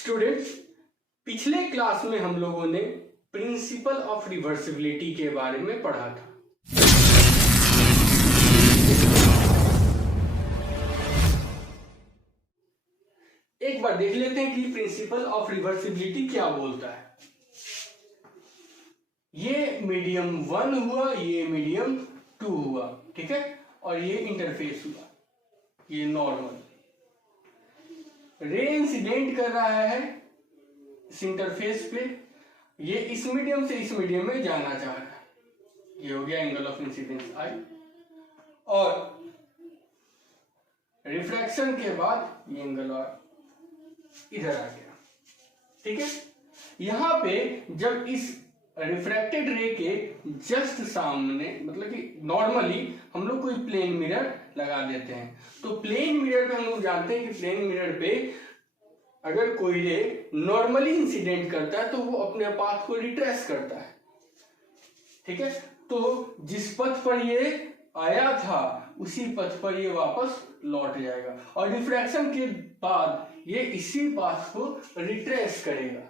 Students, पिछले class में हम लोगों ने प्रिंसिपल ऑफ रिवर्सिबिलिटी के बारे में पढ़ा था। एक बार देख लेते हैं कि प्रिंसिपल ऑफ रिवर्सिबिलिटी क्या बोलता है। ये मीडियम 1 हुआ, ये मीडियम 2 हुआ, ठीक है, और ये इंटरफेस हुआ, ये नॉर्मल। रे इंसिडेंट कर रहा है इस इंटरफेस पे, ये इस मीडियम से इस मीडियम में जाना चाह रहा है, ये हो गया एंगल ऑफ इंसिडेंस आई, और रिफ्रैक्शन के बाद ये एंगल और इधर आ गया, ठीक है। यहां पे जब इस रिफ्रैक्टेड रे के जस्ट सामने, मतलब कि नॉर्मली हम लोग कोई प्लेन मिरर लगा देते हैं, तो प्लेन मिरर पे हम लोग जानते हैं कि प्लेन मिरर पे अगर कोई रे नॉर्मली इंसिडेंट करता है तो वो अपने पाथ को रिट्रेस करता है, ठीक है। तो जिस पथ पर ये आया था उसी पथ पर ये वापस लौट जाएगा, और रिफ्रैक्शन के बाद ये इसी पाथ को रिट्रेस करेगा।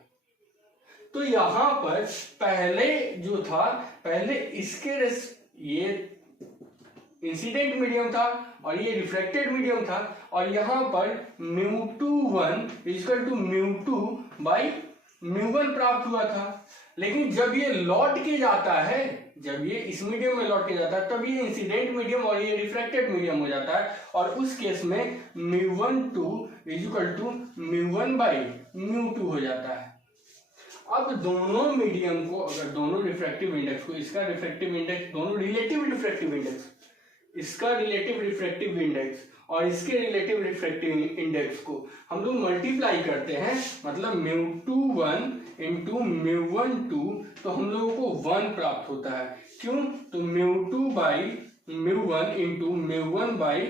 तो यहां पर पहले जो था, पहले इसके ये इंसिडेंट मीडियम था और ये रिफ्रैक्टेड मीडियम था, और यहां पर μ21 इक्वल टू μ2 बाई μ1 प्राप्त हुआ था। लेकिन जब ये लौट के जाता है, जब ये इस मीडियम में लौट के जाता है, तब ये इंसिडेंट मीडियम और ये रिफ्रैक्टेड मीडियम हो जाता है, और उस केस में μ12 इक्वल टू μ1 बाई μ2 हो जाता है। अब दोनों मीडियम को, अगर दोनों रिफ्रैक्टिव इंडेक्स को, इसका रिफ्रैक्टिव इंडेक्स, दोनों रिलेटिव रिफ्रैक्टिव इंडेक्स, इसका रिलेटिव रिफ्रैक्टिव इंडेक्स और इसके रिलेटिव रिफ्रैक्टिव इंडेक्स को हम लोग मल्टीप्लाई करते हैं, मतलब μ21 इंटू μ12, तो हम लोगों को 1 प्राप्त होता है। क्यों? तो μ2 बाई μ1 इंटू μ1 बाई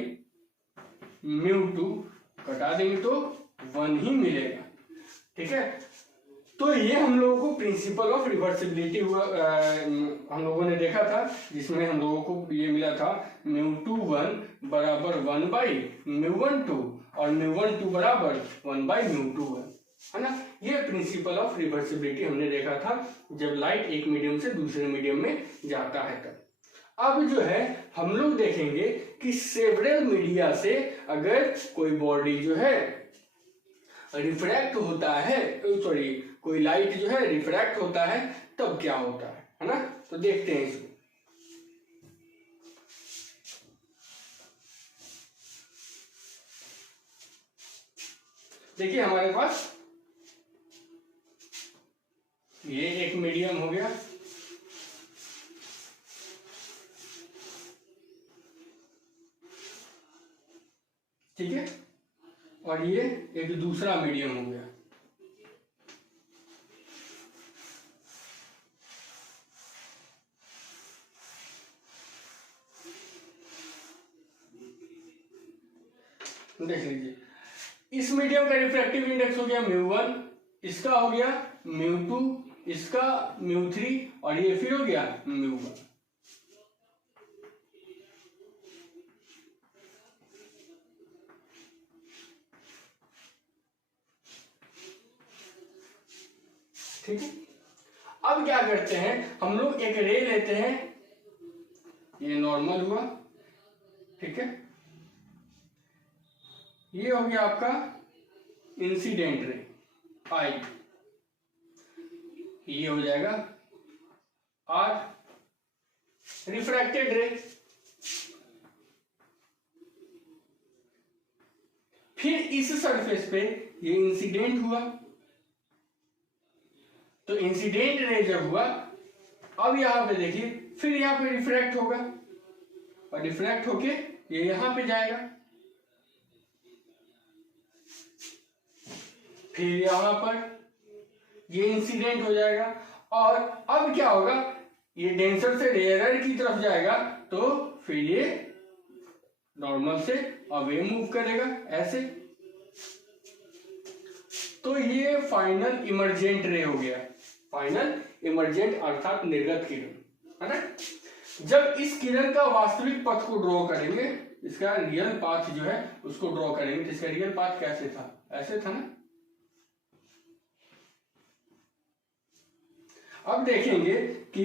μ2 कटा देंगे तो 1 ही मिलेगा, ठीक है। तो ये हम लोगों को प्रिंसिपल ऑफ रिवर्सिबिलिटी हुआ, हम लोगों ने देखा था, जिसमें हम लोगों को ये मिला था μ21 बराबर 1 बाई μ12 और μ12 बराबर 1 बाई μ21, है ना। ये प्रिंसिपल ऑफ रिवर्सिबिलिटी हमने देखा था जब लाइट एक मीडियम से दूसरे मीडियम में जाता है तब। अब जो है हम लोग देखेंगे कि सेवरल मीडिया से अगर कोई बॉडी जो है रिफ्रैक्ट होता है, सॉरी कोई लाइट जो है रिफ्रैक्ट होता है, तब क्या होता है ना। तो देखते हैं इसको। देखिए हमारे पास ये एक मीडियम हो गया, ठीक है, और ये एक दूसरा मीडियम हो गया। देख लीजिए, इस मीडियम का रिफ्रैक्टिव इंडेक्स हो गया μ1, इसका हो गया μ2, इसका μ3, और ये फिर हो गया μ1। ठीक है। अब क्या करते हैं हम लोग, एक रे लेते हैं, ये नॉर्मल हुआ, ठीक है, ये हो गया आपका इंसिडेंट रे आई, ये हो जाएगा आर। रिफ्रैक्टेड रे, फिर इस सरफेस पे ये इंसिडेंट हुआ, तो इंसिडेंट रे जब हुआ, अब यहां पे देखिए, फिर यहां पे रिफ्रैक्ट होगा, और रिफ्रैक्ट होके ये यहां पे जाएगा, फिर यहां पर ये इंसिडेंट हो जाएगा, और अब क्या होगा, ये डेंसर से रेयरर की तरफ जाएगा, तो फिर ये नॉर्मल से अवे मूव करेगा ऐसे। तो ये फाइनल इमर्जेंट रे हो गया, फाइनल इमर्जेंट अर्थात निर्गत किरण, है ना। जब इस किरण का वास्तविक पथ को ड्रॉ करेंगे, इसका रियल पाथ जो है उसको ड्रॉ करेंगे, तो इसका रियल पाथ कैसे था, ऐसे था ना, अब देखेंगे कि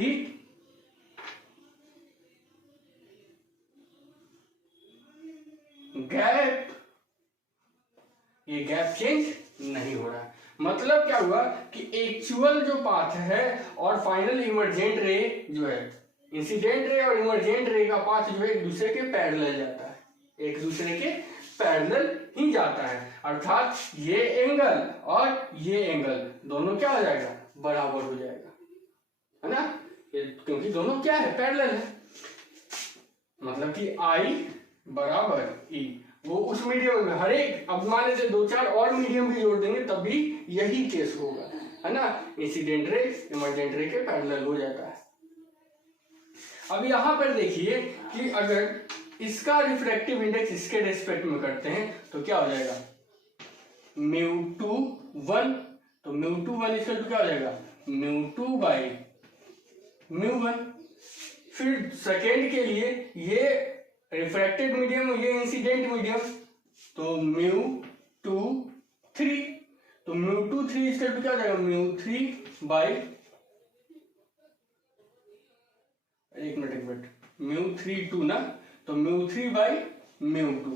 गैप, ये गैप चेंज नहीं हो रहा है। मतलब क्या हुआ कि एक्चुअल जो पाथ है और फाइनल इमर्जेंट रे जो है, इंसिडेंट रे और इमर्जेंट रे का पाथ जो है एक दूसरे के पैरेलल जाता है, एक दूसरे के पैरेलल ही जाता है। अर्थात ये एंगल और ये एंगल दोनों क्या हो जाएगा, बराबर हो जाएगा, है ना, क्योंकि दोनों क्या है, पैरेलल है। मतलब कि I बराबर E, वो उस मीडियम में हर एक, अब मान लीजिए 2-4 और मीडियम भी जोड़ देंगे तब भी यही केस होगा, है ना, इंसिडेंट रे इमर्जेंट रे के पैरेलल हो जाता है। अब यहां पर देखिए कि अगर इसका रिफ्रैक्टिव इंडेक्स इसके रेस्पेक्ट में करते हैं तो क्या हो जाएगा, μ2 1, तो μ2 1 इसका क्या हो जाएगा, μ2 बाई μ1। फिर सेकेंड के लिए ये रिफ्रैक्टेड मीडियम, ये इंसिडेंट मीडियम, तो μ2 3, तो μ2 3 इसका क्या हो जाएगा, μ3 बाई, एक मिनट μ3 2 ना, तो μ3 बाई μ2।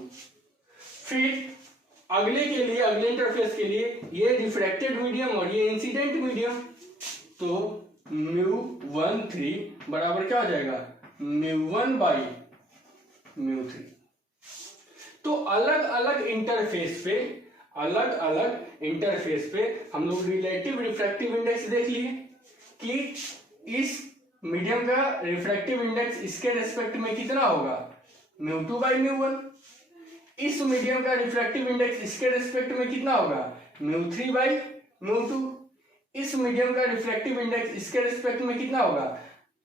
फिर अगले के लिए, अगले इंटरफेस के लिए ये रिफ्रैक्टेड मीडियम और ये इंसिडेंट मीडियम, तो μ1 3 बराबर क्या हो जाएगा, μ1 बाई μ3। तो अलग अलग इंटरफेस पे हम लोग रिलेटिव रिफ्रैक्टिव इंडेक्स देख लिए कि इस मीडियम का रिफ्रैक्टिव इंडेक्स इसके रेस्पेक्ट में कितना होगा, μ2 बाई μ1। इस मीडियम का रिफ्रैक्टिव इंडेक्स इसके रेस्पेक्ट में कितना होगा, μ3 बाई μ2। इस मीडियम का रिफ्रैक्टिव इंडेक्स इसके रेस्पेक्ट में कितना होगा,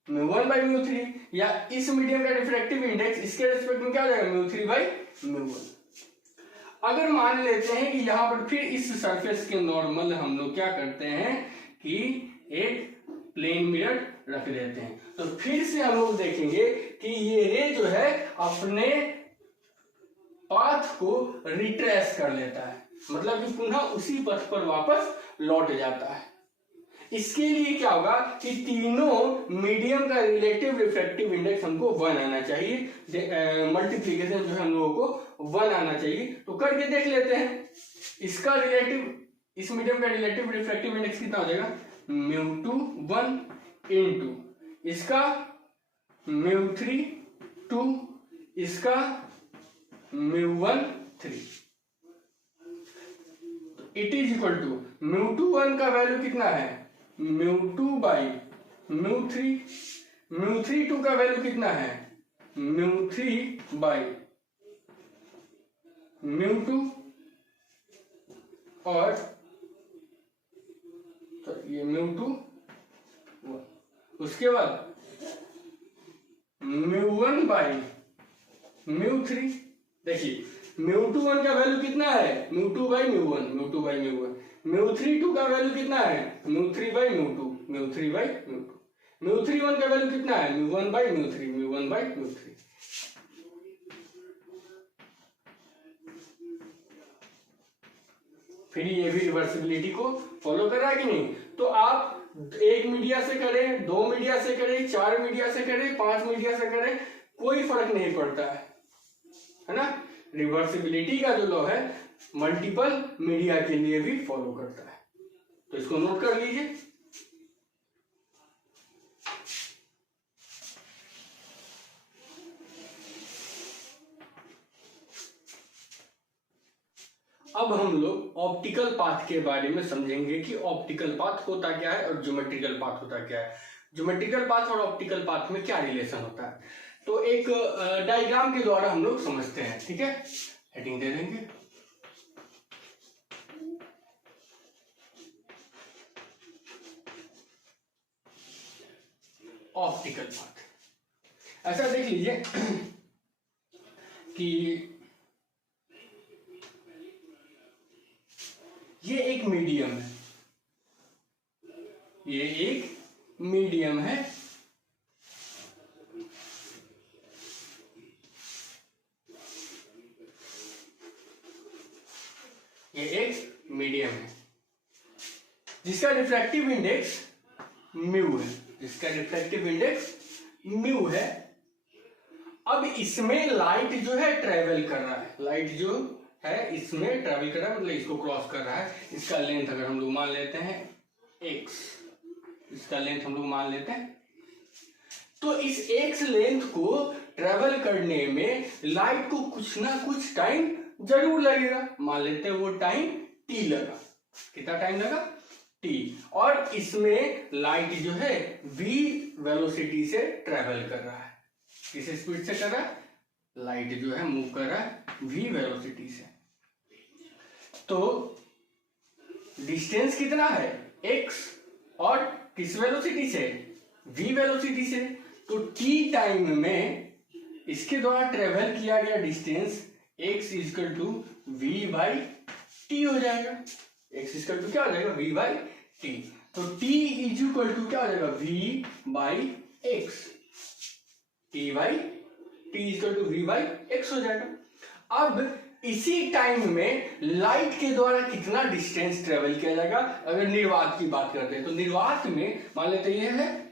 μ1 बाई μ3, या इस मीडियम का रिफ्रैक्टिव इंडेक्स इसके रेस्पेक्ट में क्या हो जाएगा, μ3 बाई μ1। अगर मान लेते हैं कि यहां पर फिर इस सरफेस के नॉर्मल हम लोग क्या करते हैं कि एक प्लेन मिरर रख देते हैं, तो फिर से हम लोग देखेंगे कि ये रे जो है अपने पाथ को रिट्रेस कर लेता है, मतलब कि पुनः उसी पथ पर वापस लौट जाता है। इसके लिए क्या होगा कि तीनों मीडियम का रिलेटिव रिफ्रैक्टिव इंडेक्स हमको 1 आना चाहिए, मल्टीप्लीकेशन जो है हम लोगों को 1 आना चाहिए। तो करके देख लेते हैं, इसका रिलेटिव, इस मीडियम का रिलेटिव रिफ्रैक्टिव इंडेक्स कितना हो जाएगा, μ2 1 इंटू इसका μ3 2, इसका μ1 3, इट इज इक्वल टू μ2 1 का वैल्यू कितना है, μ2 बाई μ3, μ3 2 का वैल्यू कितना है, μ3 बाई μ2, और तो ये μ2, उसके बाद μ1 बाई μ3। देखिए μ2 1 का वैल्यू कितना है, μ2 बाई μ1, μ2 बाई μ1। μ3 2 का वैल्यू कितना है, μ3 बाई μ2, μ3 बाई μ2। μ3 1 का वैल्यू कितना है, μ1 बाई μ3, μ1 बाई μ3। फिर ये भी रिवर्सिबिलिटी को फॉलो कर रहा है कि नहीं। तो आप एक मीडिया से करें, 2 मीडिया से करें, 4 मीडिया से करें, 5 मीडिया से करें, कोई फर्क नहीं पड़ता है ना। रिवर्सिबिलिटी का जो लॉ है मल्टीपल मीडिया के लिए भी फॉलो करता है, तो इसको नोट कर लीजिए। अब हम लोग ऑप्टिकल पाथ के बारे में समझेंगे कि ऑप्टिकल पाथ होता क्या है और ज्योमेट्रिकल पाथ होता क्या है। ज्योमेट्रिकल पाथ और ऑप्टिकल पाथ में क्या रिलेशन होता है, तो एक डायग्राम के द्वारा हम लोग समझते हैं, ठीक है। हेडिंग दे देंगे, ऑप्टिकल पाथ। ऐसा देख लीजिए कि ये एक मीडियम है, ये एक मीडियम है, ये एक मीडियम है जिसका रिफ्रैक्टिव इंडेक्स म्यू है, इसका रिफ्रैक्टिव इंडेक्स म्यू है। अब इसमें लाइट जो है ट्रेवल कर रहा है, लाइट जो है इसमें ट्रेवल कर रहा है, मतलब इसको क्रॉस कर रहा है। इसका लेंथ अगर हम लोग मान लेते हैं x, इसका लेंथ हम लोग मान लेते हैं, तो इस x लेंथ को ट्रेवल करने में लाइट को कुछ ना कुछ टाइम जरूर लगेगा। मान लेते हैं वो टाइम t लगा। कितना टाइम लगा? t। और इसमें लाइट जो है v वेलोसिटी से ट्रेवल कर रहा है। किस स्पीड से कर रहा है? लाइट जो है मूव कर रहा है v वेलोसिटी से। तो डिस्टेंस कितना है? x, और किस वेलोसिटी से? v वेलोसिटी से। तो t टाइम में इसके द्वारा ट्रेवल किया गया distance x equal to v by T हो जाएगा। x इक्वल टू क्या हो जाएगा? v by T. तो t इज इक्वल टू क्या हो जाएगा? v by X. t by T equal to v by X हो जाएगा। अब इसी टाइम में लाइट के द्वारा कितना डिस्टेंस ट्रेवल किया जाएगा? अगर निर्वात की बात करते हैं तो निर्वात में मान लेते ये है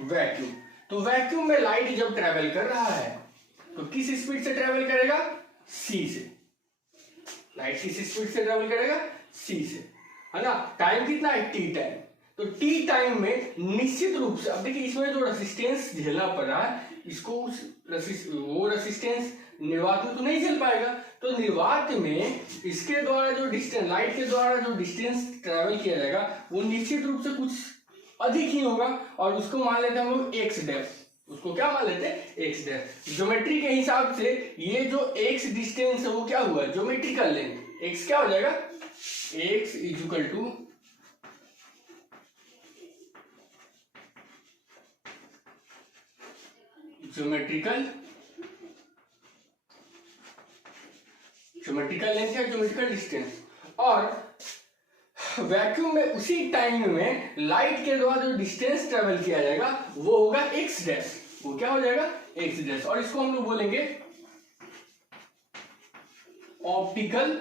वैक्यूम। तो वैक्यूम में लाइट जब ट्रेवल कर रहा है तो किस स्पीड से ट्रेवल करेगा? c से। लाइट किस स्पीड से ट्रेवल करेगा? c से, है ना। टाइम कितना है? t time. तो t टाइम में निश्चित रूप से, अब देखिए इसमें जो रेसिस्टेंस झेलना पड़ रहा है, इसको वो रेसिस्टेंस निर्वात में तो नहीं झेल पाएगा। तो निर्वात में इसके द्वारा जो डिस्टेंस, लाइट के द्वारा जो डिस्टेंस ट्रेवल किया जाएगा वो निश्चित रूप से कुछ अधिक ही होगा, और उसको मान लेते हैं हम लोग एक्स डैश। उसको क्या मान लेते हैं? X dash. ज्योमेट्री के हिसाब से ये जो एक्स डिस्टेंस है वो क्या हुआ? Geometrical length. एक्स क्या हो जाएगा? X is equal to geometrical length या ज्योमेट्रिकल डिस्टेंस। और वैक्यूम में उसी टाइम में लाइट के द्वारा जो डिस्टेंस ट्रेवल किया जाएगा वो होगा एक्स डैश। वो क्या हो जाएगा? X dash. और इसको हम लोग बोलेंगे ऑप्टिकल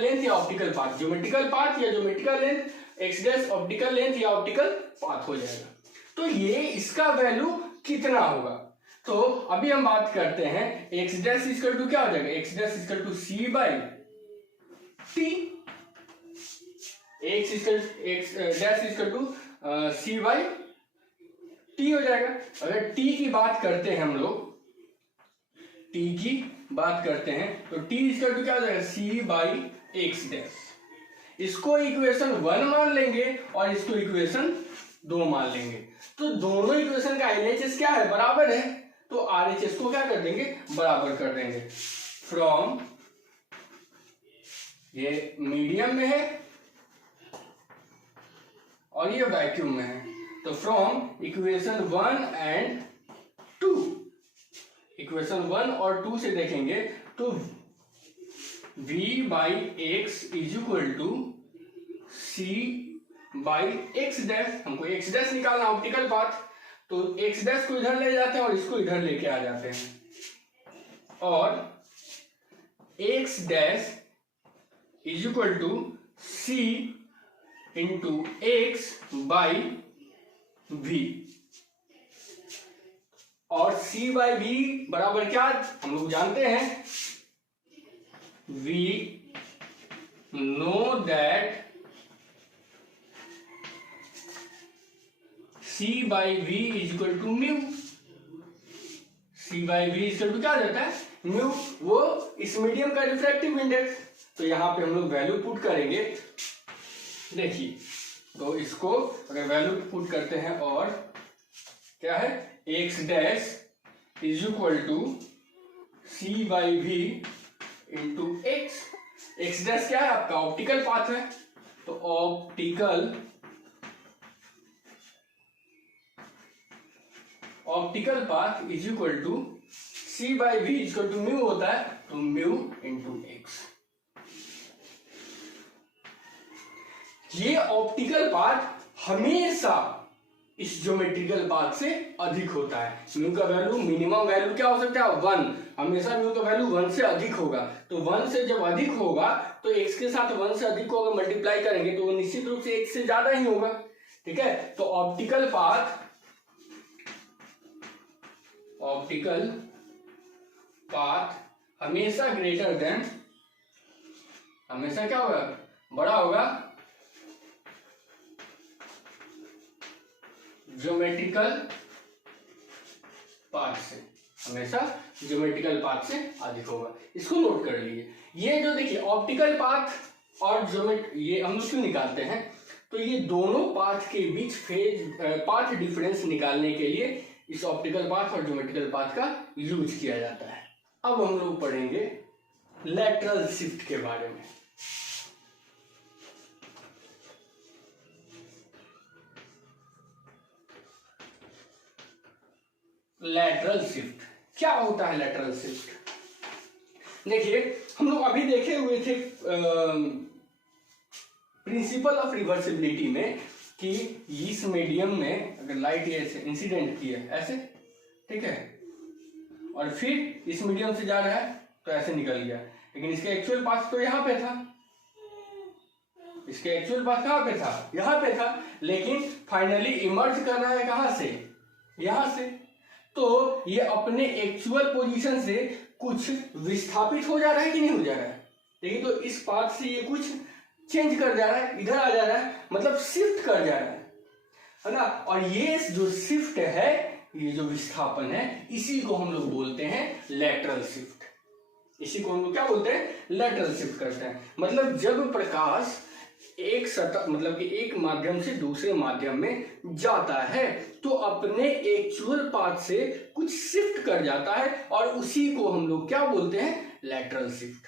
लेंथ या ऑप्टिकल पाथ। ज्योमेट्रिकल पाथ या geometrical length, x dash optical length या ऑप्टिकल पाथ हो जाएगा। तो ये इसका वैल्यू कितना होगा? तो अभी हम बात करते हैं एक्स डैश इक्वल टू क्या हो जाएगा? X dash equal to C by T. X dash equal to C by T हो जाएगा। अगर टी की बात करते हैं हम लोग, टी की बात करते हैं तो टी इक्वल टू क्या हो जाएगा? सी बाई एक्स डैश। इसको इक्वेशन 1 मान लेंगे और इसको इक्वेशन 2 मान लेंगे। तो दोनों इक्वेशन का एलएचएस क्या है? बराबर है। तो आरएचएस को क्या कर देंगे? बराबर कर देंगे। फ्रॉम, ये मीडियम में है और ये वैक्यूम में है, तो फ्रॉम इक्वेशन 1 एंड 2, इक्वेशन 1 और 2 से देखेंगे तो v by X is equal to C by X dash. हमको एक्स डैश निकालना, ऑप्टिकल पाथ, तो एक्स डैश को इधर ले जाते हैं और इसको इधर लेके आ जाते हैं, और X dash is equal to C into X by V. और c बाई वी बराबर क्या हम लोग जानते हैं? we know that c by v is equal to mu। c by v is equal to क्या जाता है? म्यू। वो इस मीडियम का रिफ्रैक्टिव इंडेक्स। तो यहां पे हम लोग वैल्यू पुट करेंगे। देखिए, तो इसको अगर वैल्यू पुट करते हैं और क्या है? X dash is equal to C by V into X. X dash क्या है आपका? ऑप्टिकल पाथ है, तो optical path is equal to C by V equal to mu होता है, तो म्यू इंटू एक्स। ये ऑप्टिकल पाथ हमेशा इस ज्योमेट्रिकल पाथ से अधिक होता है। म्यू का वैल्यू, मिनिमम वैल्यू क्या हो सकता है 1, हमेशा म्यू का वैल्यू 1 से अधिक होगा। तो 1 से जब अधिक होगा तो x के साथ 1 से अधिक को अगर मल्टीप्लाई करेंगे तो वो निश्चित रूप से 1 से ज्यादा ही होगा। ठीक है, तो ऑप्टिकल पाथ हमेशा ग्रेटर देन, हमेशा क्या होगा, बड़ा होगा ज्योमेट्रिकल पाथ से, हमेशा ज्योमेट्रिकल पाथ से अधिक होगा। इसको नोट कर लीजिए। ये जो देखिए ऑप्टिकल पाथ और ये हम लोग क्यों निकालते हैं, तो ये दोनों पाथ के बीच पाथ डिफरेंस निकालने के लिए इस ऑप्टिकल पाथ और ज्योमेट्रिकल पाथ का यूज किया जाता है। अब हम लोग पढ़ेंगे लैटरल शिफ्ट के बारे में। लैटरल शिफ्ट क्या होता है? लैटरल शिफ्ट देखिए, हम लोग अभी देखे हुए थे प्रिंसिपल ऑफ रिवर्सिबिलिटी में कि इस मीडियम में अगर लाइट ऐसे इंसिडेंट की है ऐसे, ठीक है, और फिर इस मीडियम से जा रहा है तो ऐसे निकल गया, लेकिन इसके एक्चुअल पाथ तो यहाँ पे था, इसके एक्चुअल पाथ कहाँ पे था, यहाँ पे था, लेकिन फाइनली इमर्ज कर रहा है कहाँ से, यहाँ से। तो ये अपने एक्चुअल पोजीशन से कुछ विस्थापित हो जा रहा है कि नहीं हो जा रहा है? देखिए, तो इस पाथ से ये कुछ चेंज कर जा रहा है, इधर आ जा रहा है, मतलब शिफ्ट कर जा रहा है ना। और ये जो शिफ्ट है, ये जो विस्थापन है, इसी को हम लोग बोलते हैं लैटरल शिफ्ट। इसी को हम लोग क्या बोलते हैं? लैटरल शिफ्ट करते हैं। मतलब जब प्रकाश एक सतह, मतलब कि एक माध्यम से दूसरे माध्यम में जाता है तो अपने एक्चुअल पाथ से कुछ शिफ्ट कर जाता है, और उसी को हम लोग क्या बोलते हैं? Lateral shift.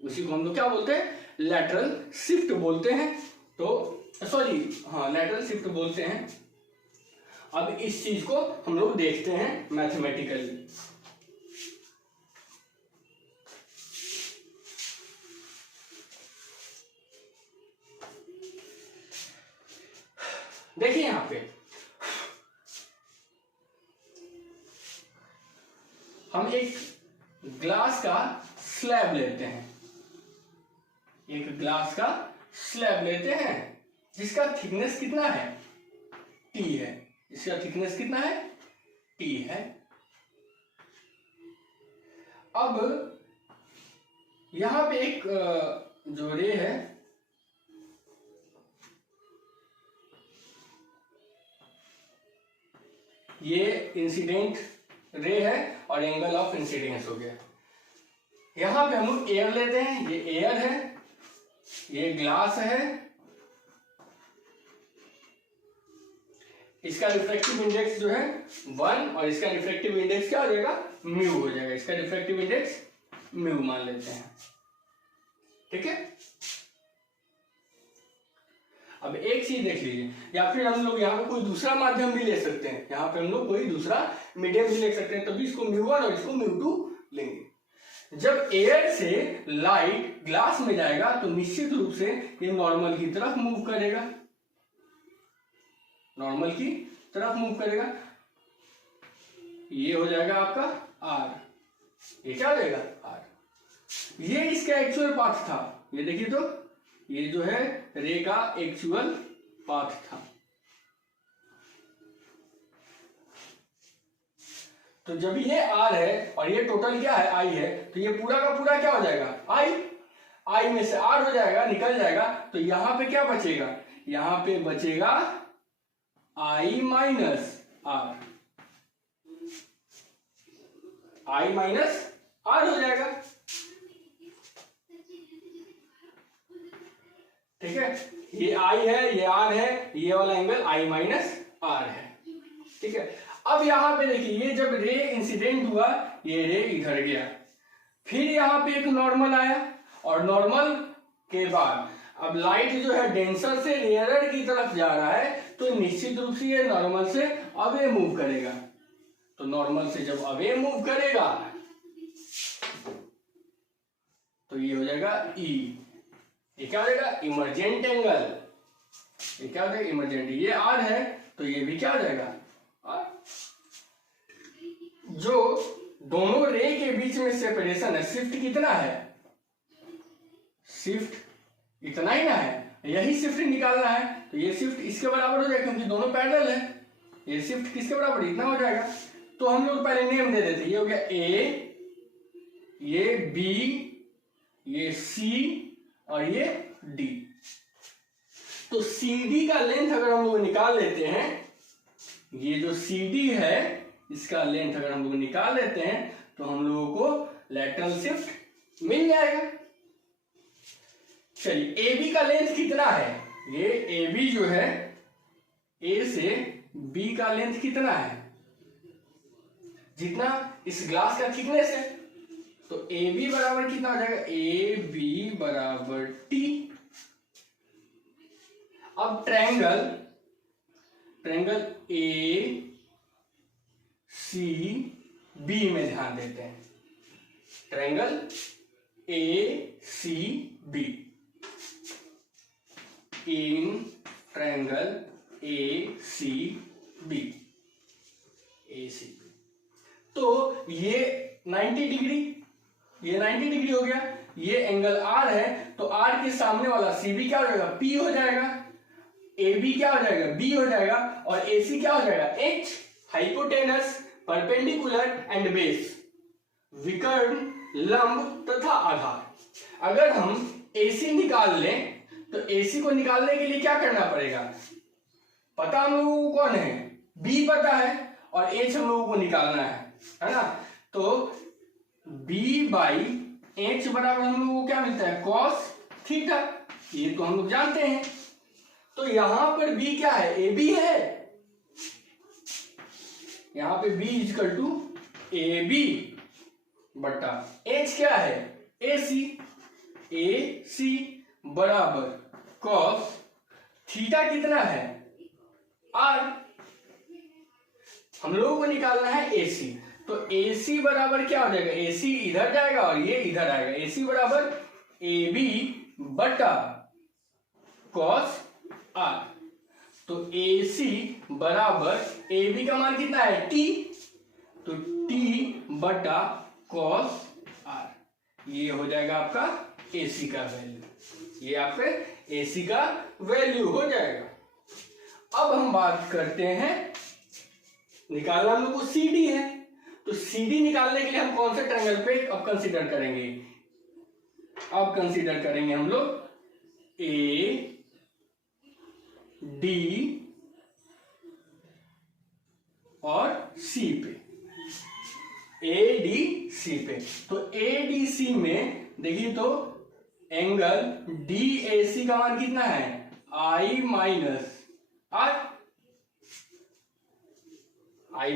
उसी को हम लोग क्या बोलते हैं? लैटरल शिफ्ट बोलते हैं। तो सॉरी, हाँ, लैटरल शिफ्ट बोलते हैं। अब इस चीज को हम लोग देखते हैं मैथमेटिकली। देखिए यहां पे हम एक ग्लास का स्लैब लेते हैं, एक ग्लास का स्लैब लेते हैं जिसका थिकनेस कितना है? T है। इसका थिकनेस कितना है? T है। अब यहां पे एक जो रे है, ये इंसिडेंट रे है और एंगल ऑफ इंसिडेंस हो गया। यहां पे हम लोग एयर लेते हैं, ये एयर है, ये ग्लास है, इसका रिफ्रैक्टिव इंडेक्स जो है 1 और इसका रिफ्रैक्टिव इंडेक्स क्या हो जाएगा? म्यू हो जाएगा। इसका रिफ्रैक्टिव इंडेक्स म्यू मान लेते हैं, ठीक है। अब एक चीज देख लीजिए, या फिर हम लोग यहाँ पे कोई दूसरा माध्यम भी ले सकते हैं, यहाँ पे हम लोग कोई दूसरा मीडियम भी ले सकते हैं, तभी इसको म्यू 1 और इसको म्यू 2 लेंगे। जब एयर से लाइट ग्लास में जाएगा तो निश्चित रूप से ये नॉर्मल की तरफ मूव करेगा, नॉर्मल की तरफ मूव करेगा। ये हो जाएगा आपका R, ये क्या हो जाएगा? R। ये इसका एक्चुअल पाथ था, ये देखिए, तो ये जो है रे का एक्चुअल पाथ था। तो जब ये R है और ये टोटल क्या है? I है, तो ये पूरा का पूरा क्या हो जाएगा? I में से R हो जाएगा, निकल जाएगा, तो यहां पे क्या बचेगा? यहां पे बचेगा I minus R, I minus R हो जाएगा, ठीक है। ये I है, ये R है, ये वाला एंगल I माइनस R है, ठीक है। अब यहां पे देखिए, ये जब रे इंसिडेंट हुआ, ये रे इधर गया, फिर यहां पे एक नॉर्मल आया, और नॉर्मल के बाद अब लाइट जो है डेंसर से रेयरर की तरफ जा रहा है, तो निश्चित रूप से ये नॉर्मल से अवे मूव करेगा। तो नॉर्मल से जब अवे मूव करेगा तो ये हो जाएगा E। ये क्या हो जाएगा? Emergent angle. ये क्या हो जाएगा? इमरजेंट। ये R है, तो ये भी क्या हो जाएगा R। जो दोनों रे के बीच में सेपरेशन है, शिफ्ट कितना है, शिफ्ट इतना ही ना है, यही शिफ्ट निकालना है, तो ये शिफ्ट इसके बराबर हो जाएगा क्योंकि दोनों पैरेलल है। ये शिफ्ट किसके बराबर, इतना हो जाएगा। तो हम लोग पहले नेम दे देते, ये हो गया A, ये B, ये C और ये D। तो CD का लेंथ अगर हम लोग निकाल लेते हैं, ये जो CD है इसका लेंथ अगर हम लोग निकाल लेते हैं तो हम लोगों को लैटरल शिफ्ट मिल जाएगा। चलिए AB का लेंथ कितना है, ये AB जो है A से B का लेंथ कितना है, जितना इस ग्लास का थिकनेस है, तो AB बराबर कितना हो जाएगा, AB बराबर T। अब ट्रायंगल A C B में ध्यान देते हैं, triangle A C B, in triangle A C B, तो ये 90 डिग्री, ये 90 डिग्री हो गया, ये एंगल R है, तो R के सामने वाला CB क्या हो जाएगा, P हो जाएगा, AB क्या हो जाएगा, B हो जाएगा, और AC क्या हो जाएगा, H। Hypotenuse, perpendicular and base, विकर्ण, लंब तथा आधार। अगर हम AC निकाल लें तो AC को निकालने के लिए क्या करना पड़ेगा, पता हम लोगों को कौन है, B पता है, और H हम लोगों को निकालना है ना। तो B बाई H बराबर हम लोगों को क्या मिलता है, कॉस थीटा, ये तो हम लोग जानते हैं। तो यहां पर B क्या है, AB है, यहां पे B इक्वल टू AB बटा H क्या है, AC बराबर कॉस थीटा कितना है, R। हम लोगों को निकालना है AC, तो AC बराबर क्या हो जाएगा, AC इधर जाएगा और ये इधर आएगा, AC बराबर AB बटा कॉस R। तो AC बराबर AB का मान कितना है, T, तो T बटा कॉस R, ये हो जाएगा आपका AC का वैल्यू, ये आपके AC का वैल्यू हो जाएगा। अब हम बात करते हैं, निकालना हम लोग को CD है, तो CD निकालने के लिए हम कौन से ट्रायंगल पे अब कंसीडर करेंगे, अब कंसीडर करेंगे हम लोग A D और C पे, ADC पे। तो ADC में देखिए तो एंगल DAC का मान कितना है, I minus R, I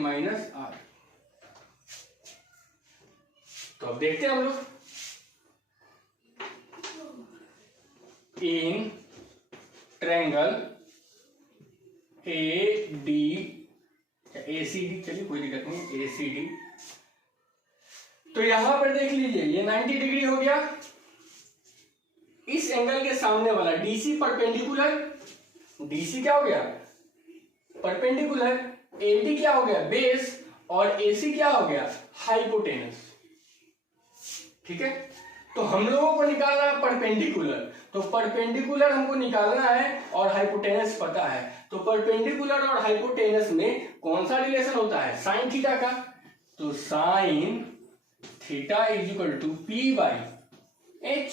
minus R। तो अब देखते हैं हम लोग, इन ट्रायंगल ACD, चलिए कोई दिक्कत नहीं, ACD। तो यहां पर देख लीजिए ये 90 डिग्री हो गया, इस एंगल के सामने वाला DC परपेंडिकुलर, DC क्या हो गया, परपेंडिकुलर, AD क्या हो गया, बेस, और AC क्या हो गया, हाइपोटेनस। ठीक है, तो हम लोगों को निकालना है परपेंडिकुलर, तो परपेंडिकुलर हमको निकालना है और हाइपोटेनस पता है, तो परपेंडिकुलर और हाइपोटेनस में कौन सा रिलेशन होता है, साइन थीटा का, तो sine theta is equal to P by H,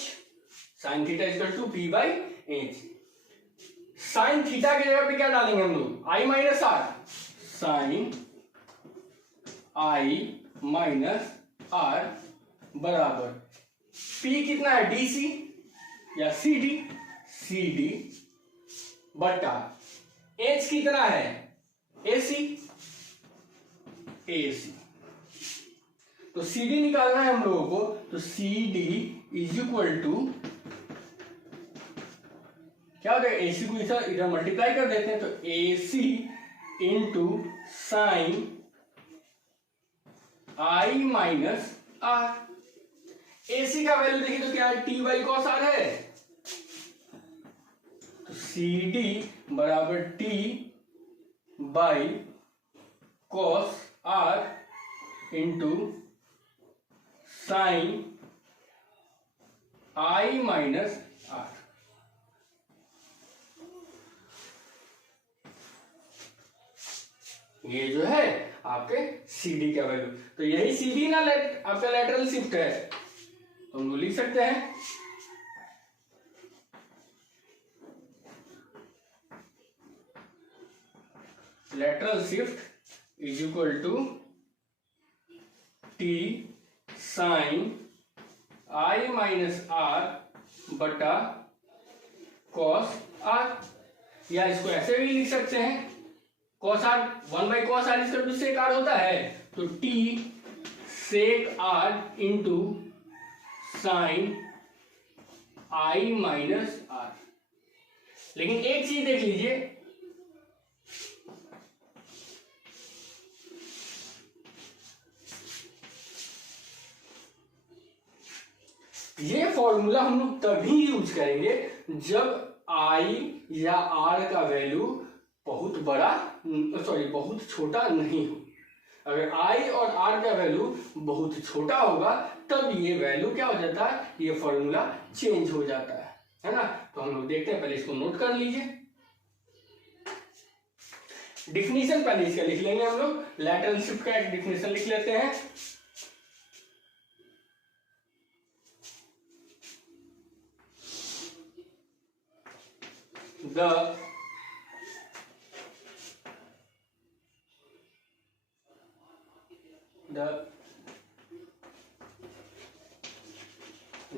sine theta is equal to P by H। Sine theta की जगह पे क्या डालेंगे हम लोग, I minus R, sine I minus R बराबर P कितना है, DC या CD बटा H कितना है, AC। तो CD निकालना है हम लोगों को, तो CD इज इक्वल टू क्या हो जाएगा, AC को इधर मल्टीप्लाई कर देते हैं, तो AC into sine I minus R। AC का वैल्यू देखिए तो क्या है, T बाई कॉस R है, सी डी बराबर T by cos R into sine I minus R. ये जो है आपके CD का वैल्यू, तो यही CD ना आपका लैटरल शिफ्ट है, तो हम लोग लिख सकते हैं lateral shift is equal to T sin I minus R बटा cos R, या इसको ऐसे भी लिख सकते हैं cos R 1 by cos R इसका टू सेक R होता है, तो T sec R into sine I minus R। लेकिन एक चीज देख लीजिए, ये फॉर्मूला हम लोग तभी यूज करेंगे जब I या R का वैल्यू बहुत बड़ा बहुत छोटा नहीं हो। अगर I और R का वैल्यू बहुत छोटा होगा तब ये वैल्यू क्या हो जाता है, ये फॉर्मूला चेंज हो जाता है ना। तो हम लोग देखते हैं, पहले इसको नोट कर लीजिए। डिफिनीशन पहले इसका लिख लेंगे हम लोग, लैटरल शिफ्ट का एक डिफिनीशन लिख लेते हैं। The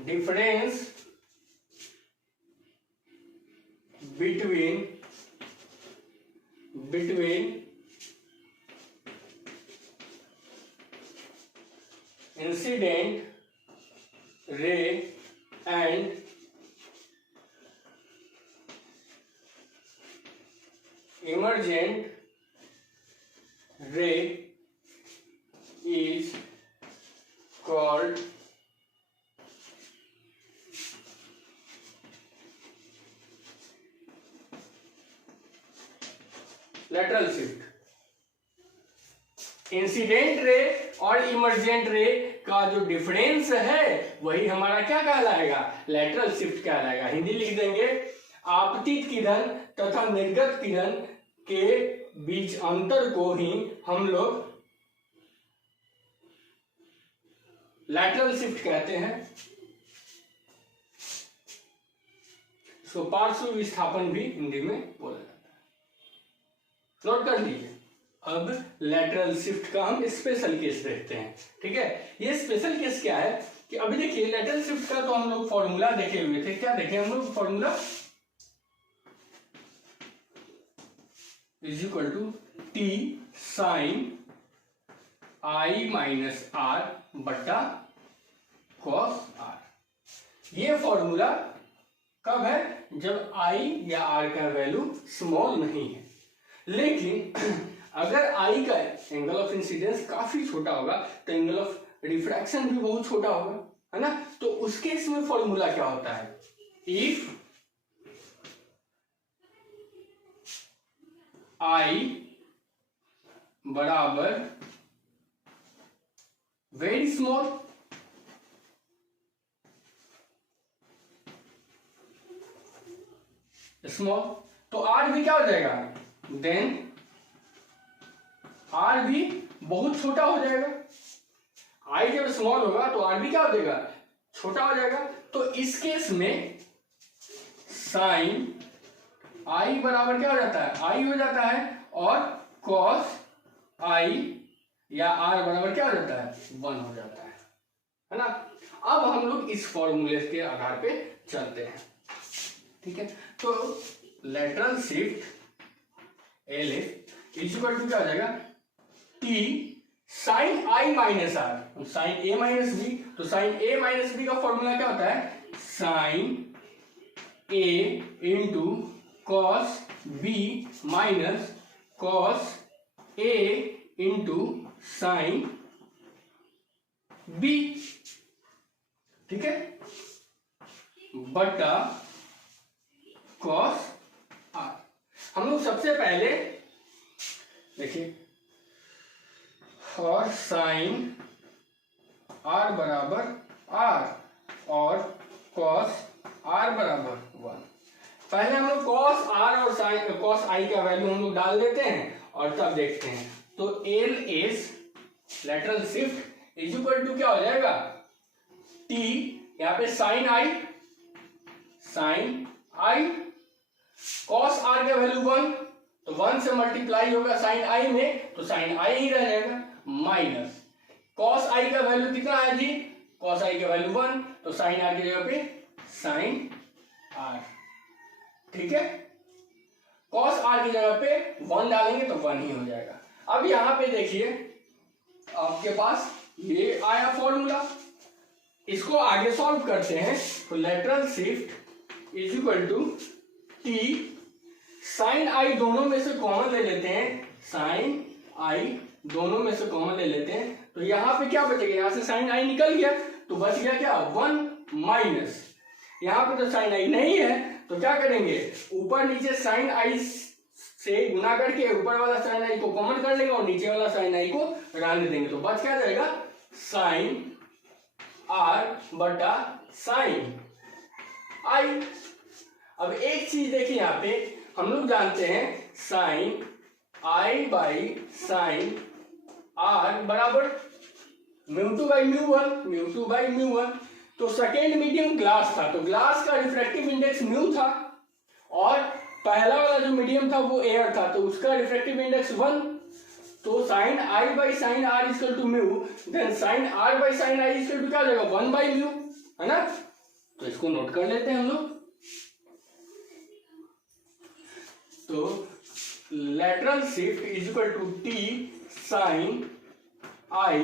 difference between incident ray and emergent ray is called lateral shift। Incident ray और इमर्जेंट रे का जो डिफरेंस है वही हमारा क्या कहलाएगा, लैटरल शिफ्ट कहलाएगा। हिंदी लिख देंगे, आपतित किरण तथा निर्गत किरण के बीच अंतर को ही हम लोग लैटरल शिफ्ट कहते हैं। इसको पार्श्व विस्थापन भी हिंदी में बोला जाता है। नोट कर लीजिए। अब लैटरल शिफ्ट का हम स्पेशल केस देखते हैं, ठीक है। ये स्पेशल केस क्या है कि अभी देखिए लैटरल शिफ्ट का तो हम लोग फॉर्मूला देखे हुए थे। क्या देखे हम लोग formula, is equal to T sine I minus R बटा कॉस आर। ये फॉर्मूला कब है, जब आई या आर का वैल्यू स्मॉल नहीं है। लेकिन अगर आई का एंगल ऑफ इंसिडेंस काफी छोटा होगा तो एंगल ऑफ रिफ्रैक्शन भी बहुत छोटा होगा, है ना। तो उस केस में फॉर्मूला क्या होता है, इफ आई बराबर वेरी स्मॉल तो आर भी क्या हो जाएगा, देन आर भी बहुत छोटा हो जाएगा। आई जब स्मॉल होगा तो आर भी क्या हो जाएगा, छोटा हो जाएगा। तो इस केस में साइन आई बराबर क्या हो जाता है, आई हो जाता है, और कॉस आई या आर बराबर क्या हो जाता है, 1 हो जाता है ना। अब हम लोग इस फॉर्मूले के आधार पे चलते हैं, ठीक है। तो lateral shift L is equal to क्या हो जाएगा, T sine I minus R, sine A minus B. तो साइन ए माइनस बी का फॉर्मूला क्या होता है, sine A into cos B minus cos A into sine B, ठीक है, बटा कॉस हम लोग सबसे पहले देखिए और साइन आर बराबर आर और कॉस आर बराबर 1। पहले हम लोग कॉस आर और साइन कॉस आई का वैल्यू हम लोग डाल देते हैं और तब देखते हैं। तो L S lateral shift is equal to क्या हो जाएगा, टी यहाँ पे साइन आई कॉस आर का वैल्यू 1, तो 1 से मल्टीप्लाई होगा साइन आई में, तो साइन आई ही रह जाएगा, माइनस कॉस आई का वैल्यू कितना है जी, कॉस आई का वैल्यू 1, तो साइन आर की जगह पे साइन आर। ठीक है, कॉस आर की जगह पे 1 डालेंगे तो 1 ही हो जाएगा। अब यहां पे देखिए आपके पास ये आया फॉर्मूला, इसको आगे सॉल्व करते हैं। तो lateral shift is equal to T sine I दोनों में से कॉमन ले लेते हैं, साइन आई दोनों में से कॉमन ले लेते हैं, तो यहां पे क्या बचेगा, यहां से साइन आई निकल गया तो बच गया क्या 1 माइनस, यहां पे तो साइन आई नहीं है तो क्या करेंगे, ऊपर नीचे साइन आई से गुना करके ऊपर वाला साइन आई को कॉमन कर लेंगे और नीचे वाला साइन आई को रहने देंगे, तो बच क्या जाएगा साइन आर बटा साइन आई। अब एक चीज देखिए यहाँ पे हम लोग जानते हैं sine I by sine R बराबर mu two by mu one. तो सेकेंड मीडियम ग्लास था, तो ग्लास का रिफ्रैक्टिव इंडेक्स म्यू था और पहला वाला जो मीडियम था वो एयर था, तो उसका रिफ्रैक्टिव इंडेक्स 1, तो sine I by sine R equal to mu, then sine R by sine I equal to क्या हो जाएगा 1 बाई म्यू, है ना। तो इसको नोट कर लेते हैं हम लोग। तो lateral shift is equal to T sine I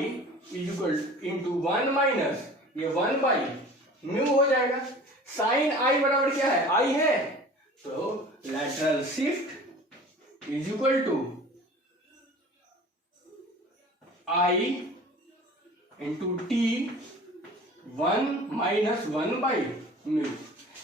is equal into 1 minus ये 1 बाई म्यू हो जाएगा। साइन आई बराबर क्या है, आई है, तो lateral shift is equal to I into T 1 minus 1 by mu.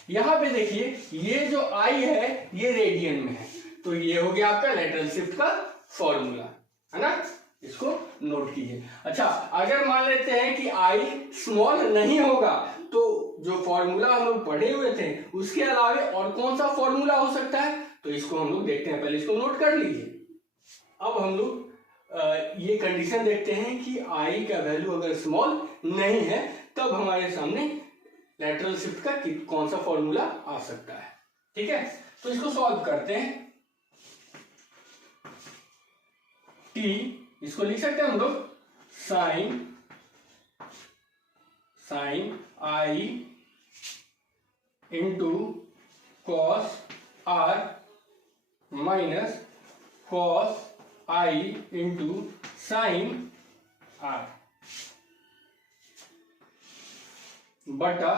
यहां पे देखिए ये जो आई है ये रेडियन में है, तो ये हो गया आपका लेटरल शिफ्ट का फॉर्मूला, है ना, इसको नोट कीजिए। अच्छा, अगर मान लेते हैं कि आई स्मॉल नहीं होगा तो जो फॉर्मूला हम लोग पढ़े हुए थे उसके अलावा और कौन सा फॉर्मूला हो सकता है, तो इसको हम लोग देखते हैं, पहले इसको नोट कर लीजिए। अब हम लोग ये कंडीशन देखते हैं कि आई का वैल्यू अगर स्मॉल नहीं है तब हमारे सामने लेटरल शिफ्ट का कौन सा फॉर्मूला आ सकता है। ठीक है, तो इसको सॉल्व करते हैं। टी इसको लिख सकते हैं हम लोग sine I into cos R minus cos I into sine R बटा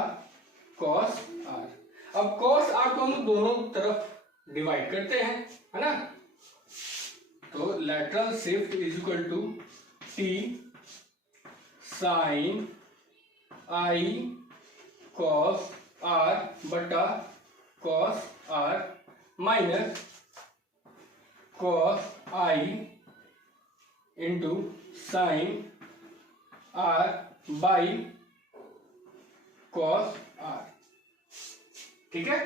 कॉस आर। अब कॉस आर को हम दोनों तरफ डिवाइड करते हैं, है ना, तो lateral shift is equal to T sine I cos R बटा cos R minus cos I into sine R by cos R. ठीक है,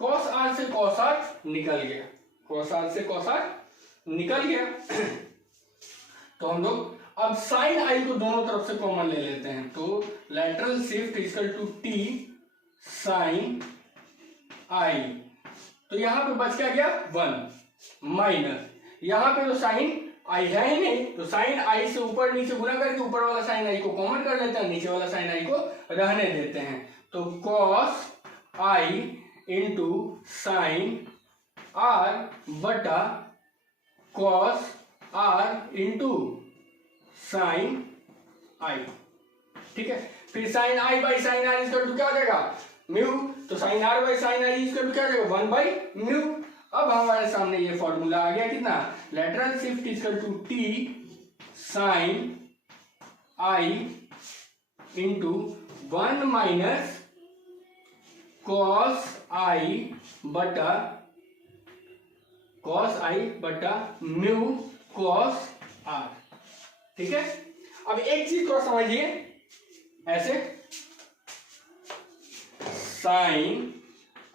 कॉस आर से कॉस आर निकल गया, कॉस आर से कॉस आर निकल गया। तो हम लोग अब साइन आई को दोनों तरफ से कॉमन ले लेते हैं, तो lateral shift equal to T sine I, तो यहां पे बच क्या गया 1 माइनस, यहां पे तो साइन आई है ही नहीं, तो साइन आई से ऊपर नीचे गुना करके ऊपर वाला साइन आई को कॉमन कर लेते हैं, नीचे वाला साइन आई को रहने देते हैं, तो cos I into sine R बटा cos R into sine I. ठीक है, फिर sine I by sine R equal to क्या हो जाएगा म्यू, तो sine R by sine I equal to क्या हो जाएगा 1 बाई म्यू। अब हमारे सामने ये फॉर्मूला आ गया कितना, lateral shift equal to T sine I into 1 minus cos I बटा कॉस आई बटा म्यू कॉस आर। ठीक है, अब एक चीज थोड़ा समझिए, ऐसे sine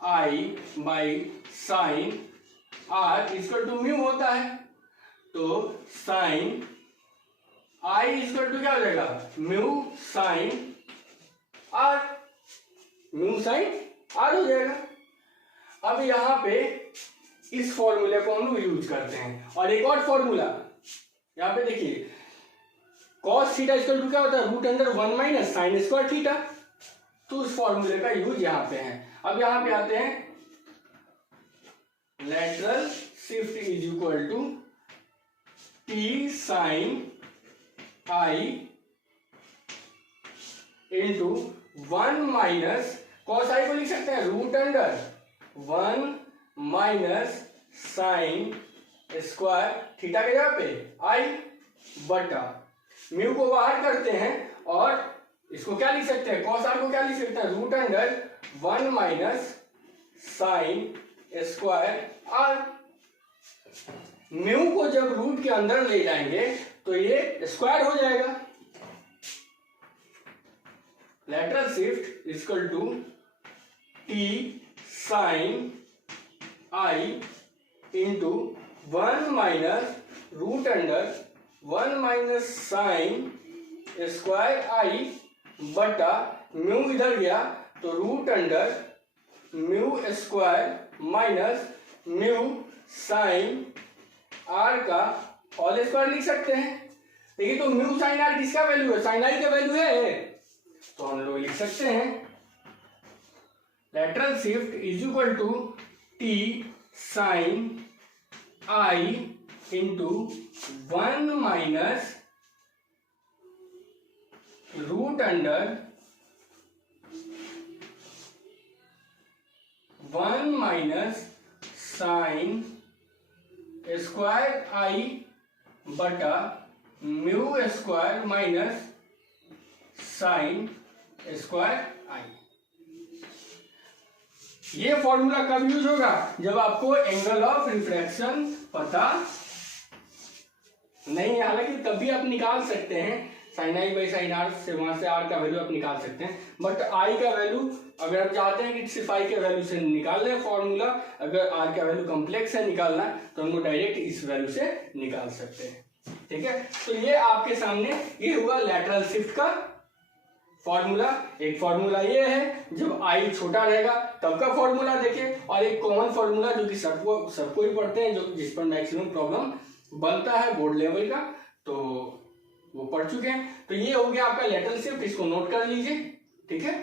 I by sine R equal to mu होता है, तो साइन आई इक्वल टू क्या हो जाएगा, mu sine R, mu sine R हो जाएगा। अब यहां पे इस फॉर्मूले को हम लोग यूज करते हैं, और एक और फॉर्मूला यहां पे देखिए, cos थीटा इक्वल टू क्या होता है, root under 1 minus sine square theta, तो उस फॉर्मूले का यूज यहां पे है। अब यहां पे आते हैं, lateral shift is equal to T sine I into 1 minus cos I को लिख सकते हैं root under 1 minus sine square theta के जगह पे आई बटा म्यू को बाहर करते हैं, और इसको क्या लिख सकते हैं, कॉस आर को क्या लिख सकते हैं, root under 1 minus sine square R. Mu को जब रूट के अंदर ले जाएंगे तो ये स्क्वायर हो जाएगा। Lateral shift equal to T sine I into 1 minus root under 1 minus sine square I बटा म्यू इधर गया तो root under mu square minus mu sine R का होल स्क्वायर लिख सकते हैं। देखिए, तो म्यू साइन आर किसका वैल्यू है, साइन आई का वैल्यू है, तो हम लोग लिख सकते हैं lateral shift is equal to T sine I into 1 minus root under 1 minus sine square I बटा mu square minus sine square I. ये फॉर्मूला कब यूज होगा, जब आपको एंगल ऑफ रिफ्रैक्शन पता नहीं है। हालांकि तब भी आप निकाल सकते हैं, sine I by sine R से, वहां से आर का वैल्यू आप निकाल सकते हैं, बट आई का वैल्यू अगर आप चाहते हैं कि सिर्फ आई के वैल्यू से निकाल लें फॉर्मूला, अगर आर का वैल्यू कॉम्प्लेक्स है निकालना तो हम लोग डायरेक्ट इस वैल्यू से निकाल सकते हैं। ठीक है, तो ये आपके सामने ये हुआ लेटरल शिफ्ट का फॉर्मूला। एक फॉर्मूला ये है जब आई छोटा रहेगा तब का फॉर्मूला देखें, और एक कॉमन फॉर्मूला जो कि सबको ही पढ़ते हैं, जो जिस पर मैक्सिमम प्रॉब्लम बनता है बोर्ड लेवल का, तो वो पढ़ चुके हैं। तो ये हो गया आपका लेटरल शिफ्ट, इसको नोट कर लीजिए। ठीक है।